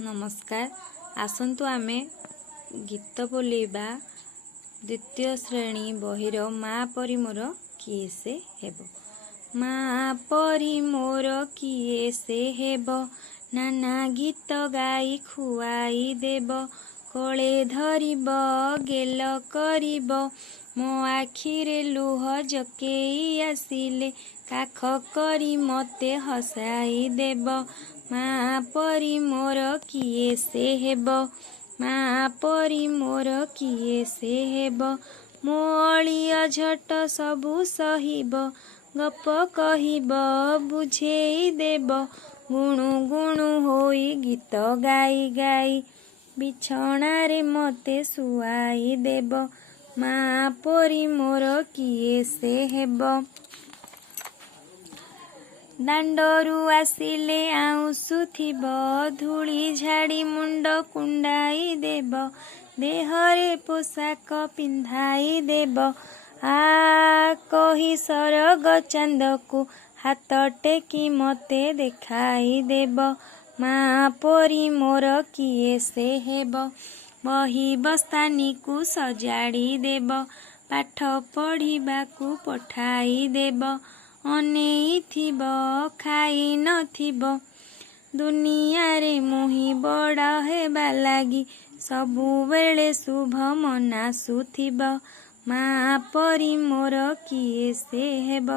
नमस्कार। आसंतु आमे गीत बोलिबा द्वितीय श्रेणी बहिर माँ परी मोर किए से हेब। माँ परी मोर किए से हेब, नाना गीत गाई खुआई देब। कोले धरिब गेल करिब, मो आखिरे लुह जकेई आसिले, काख करी मते हसाई देब। माँ परी मोर किए से हेब, माँ परी मोर किए से हेब। मो अलिया झट सबु सहिब, गप कहिब बुझेई देब। गुणु गुणु होई गीत गाई गाई, बिछणारे मते सुआई देब। माँ परी मोर किए से हेब। दांडरू आसिले आउसुथिब, धूली झाड़ी मुंड कुंडाई देब। देहरे पोशाक पिंधाई देब, आ कही सरग चांदकु हाथ टेकी मते देखाई देब। माँ परी मोर किए से हेब, बही बस्तानी को सजाड़ी देब। पाठ पढ़िबाकु पठाई देब, अनेई थिब खाई नथिब। दुनिया रे मुही बड़ा हेबा लागी, सबु बेले शुभ मनासुथिब। माँ परी मोर किए से हेब।